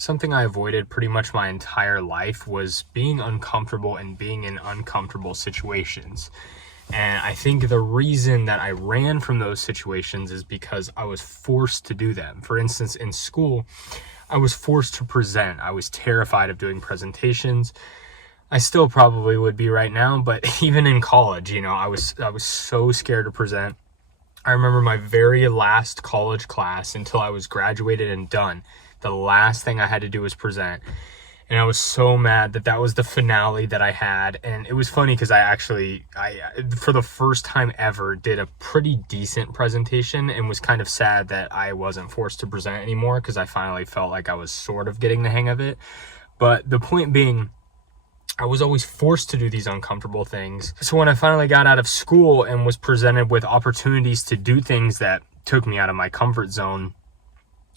Something I avoided pretty much my entire life was being uncomfortable and being in uncomfortable situations. And I think the reason that I ran from those situations is because I was forced to do them. For instance, in school, I was forced to present. I was terrified of doing presentations. I still probably would be right now, but even in college, I was so scared to present. I remember my very last college class until I was graduated and done. The last thing I had to do was present. And I was so mad that that was the finale that I had. And it was funny because I for the first time ever, did a pretty decent presentation and was kind of sad that I wasn't forced to present anymore because I finally felt like I was sort of getting the hang of it. But the point being, I was always forced to do these uncomfortable things. So when I finally got out of school and was presented with opportunities to do things that took me out of my comfort zone,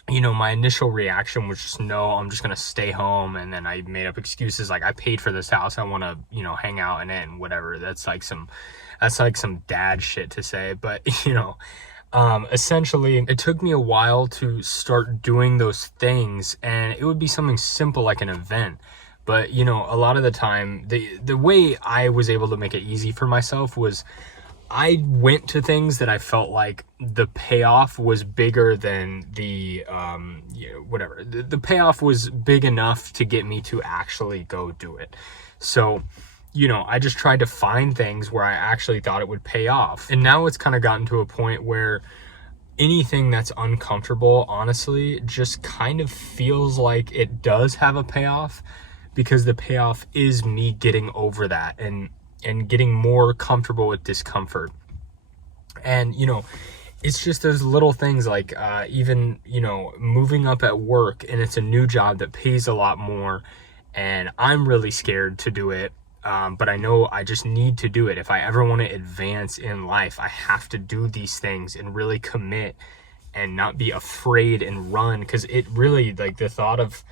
my initial reaction was just, no, I'm just going to stay home. And then I made up excuses like, I paid for this house, I want to, hang out in it and whatever. That's like some dad shit to say. But, essentially it took me a while to start doing those things, and it would be something simple like an event. But, a lot of the time, the way I was able to make it easy for myself was I went to things that I felt like the payoff was bigger than whatever. The payoff was big enough to get me to actually go do it. So, I just tried to find things where I actually thought it would pay off. And now it's kind of gotten to a point where anything that's uncomfortable, honestly, just kind of feels like it does have a payoff, because the payoff is me getting over that and getting more comfortable with discomfort. And, it's just those little things like even, moving up at work, and it's a new job that pays a lot more, and I'm really scared to do it. But I know I just need to do it. If I ever want to advance in life, I have to do these things and really commit and not be afraid and run. Because it really, like, the thought of,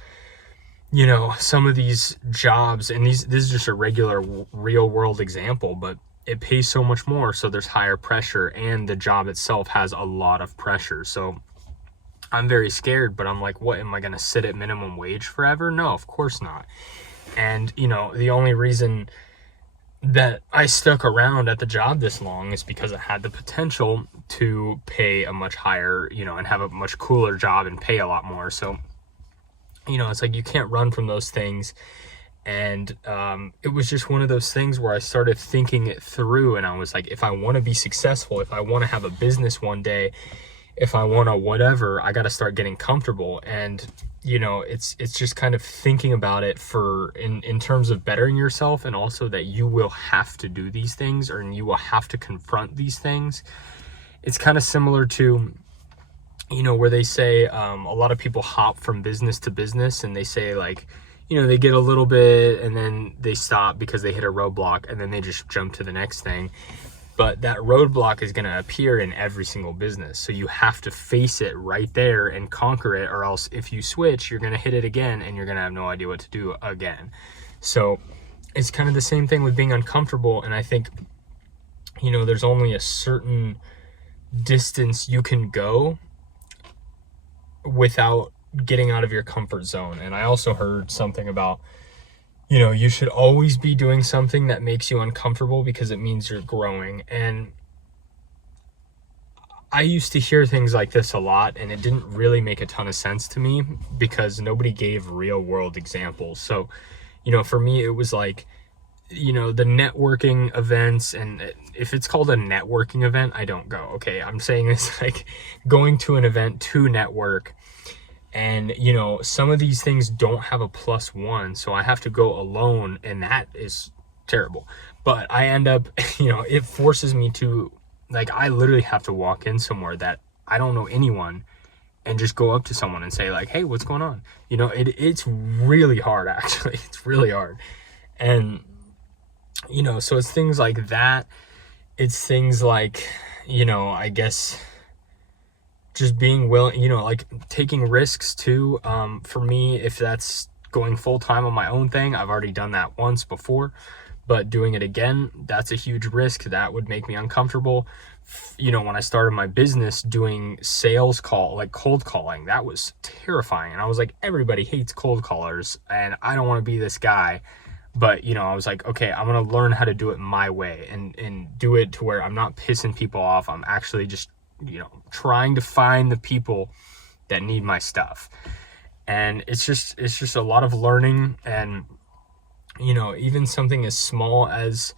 some of these jobs, and this is just a regular real world example, but it pays so much more. So there's higher pressure, and the job itself has a lot of pressure. So I'm very scared, but I'm like, what, am I going to sit at minimum wage forever? No, of course not. And, the only reason that I stuck around at the job this long is because it had the potential to pay a much higher, and have a much cooler job and pay a lot more. So, it's like you can't run from those things. And it was just one of those things where I started thinking it through, and I was like, if I want to be successful, if I want to have a business one day, if I want to whatever, I got to start getting comfortable. And it's just kind of thinking about it in terms of bettering yourself, and also that you will have to do these things, or you will have to confront these things. It's kind of similar to, where they say a lot of people hop from business to business, and they say, like, they get a little bit and then they stop because they hit a roadblock, and then they just jump to the next thing. But that roadblock is going to appear in every single business. So you have to face it right there and conquer it, or else if you switch, you're going to hit it again and you're going to have no idea what to do again. So it's kind of the same thing with being uncomfortable. And I think, there's only a certain distance you can go without getting out of your comfort zone. And I also heard something about, you should always be doing something that makes you uncomfortable, because it means you're growing. And I used to hear things like this a lot, and it didn't really make a ton of sense to me because nobody gave real world examples. So, for me, it was like, the networking events, and if it's called a networking event, I don't go. Okay, I'm saying this like going to an event to network. And, some of these things don't have a +1, so I have to go alone, and that is terrible. But I end up, it forces me to, like, I literally have to walk in somewhere that I don't know anyone and just go up to someone and say, like, hey, what's going on? It's really hard, actually. It's really hard. And, so it's things like that. It's things like, I guess, just being willing, like taking risks too. For me, if that's going full time on my own thing, I've already done that once before, but doing it again, that's a huge risk. That would make me uncomfortable. when I started my business doing sales call, like cold calling, that was terrifying. And I was like, everybody hates cold callers and I don't want to be this guy. But, I was like, okay, I'm going to learn how to do it my way and do it to where I'm not pissing people off. I'm actually just, trying to find the people that need my stuff. And it's just a lot of learning. And, even something as small as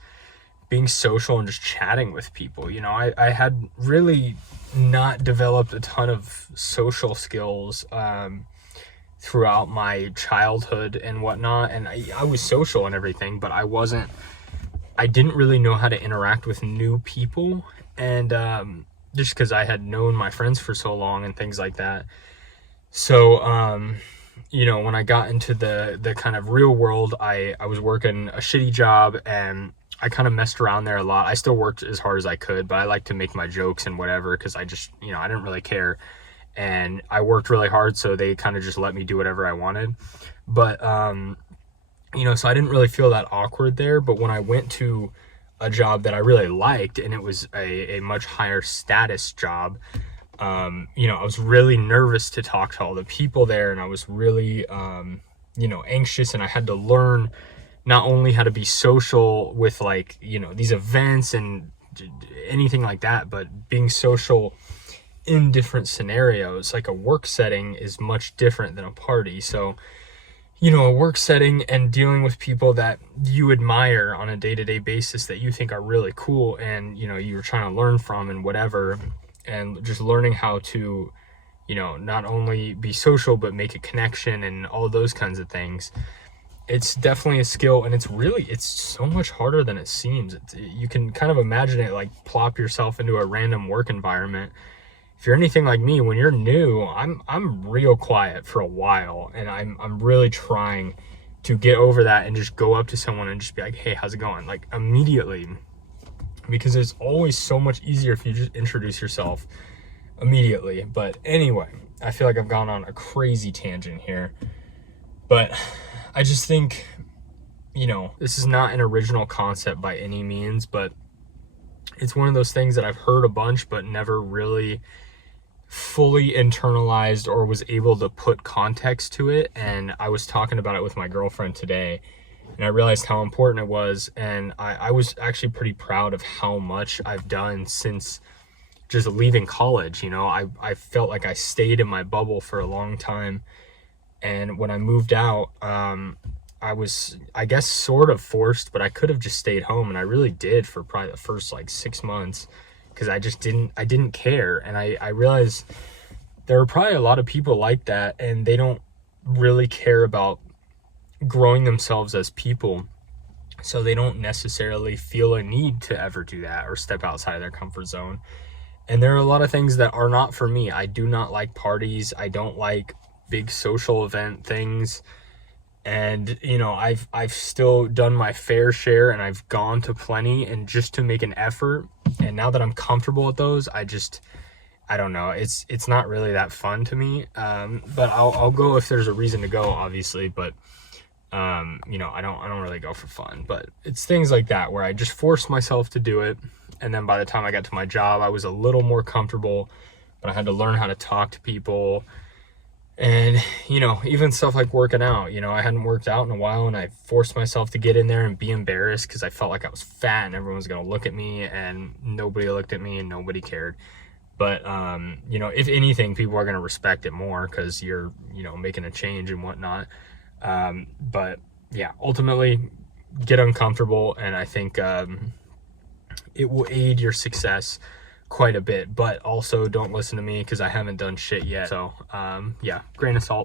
being social and just chatting with people. I had really not developed a ton of social skills throughout my childhood and whatnot. And I was social and everything, but I didn't really know how to interact with new people. And just because I had known my friends for so long and things like that. So, when I got into the kind of real world, I was working a shitty job and I kind of messed around there a lot. I still worked as hard as I could, but I like to make my jokes and whatever because I just, I didn't really care. And I worked really hard, so they kind of just let me do whatever I wanted. But, so I didn't really feel that awkward there. But when I went to a job that I really liked, and it was a much higher status job, I was really nervous to talk to all the people there, and I was really, anxious, and I had to learn not only how to be social with these events and anything like that, but being social in different scenarios. Like a work setting is much different than a party. So, a work setting and dealing with people that you admire on a day-to-day basis that you think are really cool and, you're trying to learn from and whatever, and just learning how to, not only be social, but make a connection and all those kinds of things. It's definitely a skill, and it's so much harder than it seems. You can kind of imagine it, like plop yourself into a random work environment. If you're anything like me, when you're new, I'm real quiet for a while, and I'm really trying to get over that and just go up to someone and just be like, hey, how's it going? Like immediately, because it's always so much easier if you just introduce yourself immediately. But anyway, I feel like I've gone on a crazy tangent here, but I just think, this is not an original concept by any means, but it's one of those things that I've heard a bunch, but never really fully internalized or was able to put context to it. And I was talking about it with my girlfriend today, and I realized how important it was. And I was actually pretty proud of how much I've done since just leaving college. I felt like I stayed in my bubble for a long time. And when I moved out, I was, I guess, sort of forced, but I could have just stayed home. And I really did for probably the first 6 months, because I didn't care. And I realized there are probably a lot of people like that, and they don't really care about growing themselves as people. So they don't necessarily feel a need to ever do that or step outside of their comfort zone. And there are a lot of things that are not for me. I do not like parties. I don't like big social event things. And I've still done my fair share, and I've gone to plenty, and just to make an effort. And now that I'm comfortable with those, I don't know, it's not really that fun to me. But I'll go if there's a reason to go, obviously. But I don't really go for fun. But it's things like that where I just forced myself to do it, and then by the time I got to my job, I was a little more comfortable. But I had to learn how to talk to people. And, even stuff like working out, I hadn't worked out in a while, and I forced myself to get in there and be embarrassed because I felt like I was fat and everyone was going to look at me, and nobody looked at me and nobody cared. But, if anything, people are going to respect it more because you're, making a change and whatnot. But yeah, ultimately get uncomfortable. And I think, it will aid your success quite a bit, but also don't listen to me because I haven't done shit yet. So yeah, grain of salt.